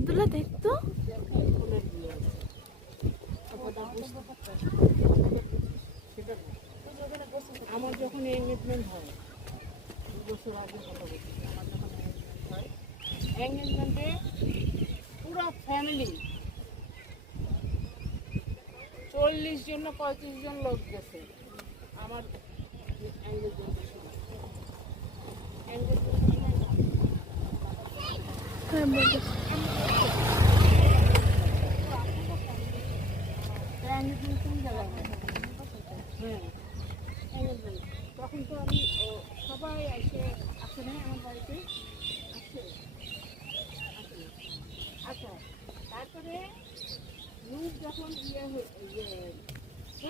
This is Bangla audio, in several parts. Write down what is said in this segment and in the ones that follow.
আব্দুল্লাহ দেখতো আমার যখন এঙ্গেজমেন্ট হয় 2 বছর আগে কথা বলছি, আমার যখন এঙ্গেজমেন্ট হয়, এঙ্গেজমেন্টে পুরো ফ্যামিলি 40 জন না 35 জন লোক গেছে আমার এঙ্গেজমেন্টের সময়। হ্যাঁ বলতে তখন তো আমি সবাই এসে আসে না আমার বাড়িতে আসে আসে আচ্ছা। তারপরে লোক যখন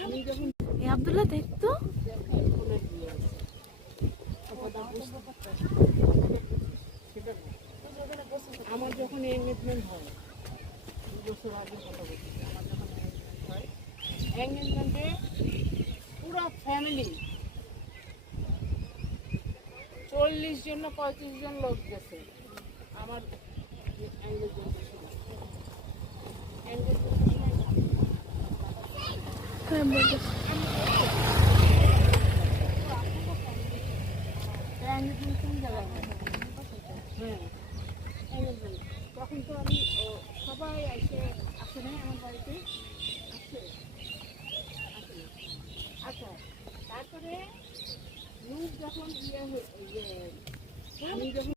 আমি যখন আব্দুল্লাহ দেখতো আমার যখন এঙ্গেজমেন্ট হয় 2 বছর আগে কথা বলছি, আমার যখন এঙ্গেজমেন্ট হয়, এঙ্গেজমেন্টে পুরো ফ্যামিলি 40 জন না 35 জন লোক গেছে আমার এঙ্গেজমেন্টের সময়। হ্যাঁ বলতে তখন তো আমি সবাই এসে আসে না আমার বাড়িতে আসে আসে আচ্ছা। তারপরে লোক যখন আমি যখন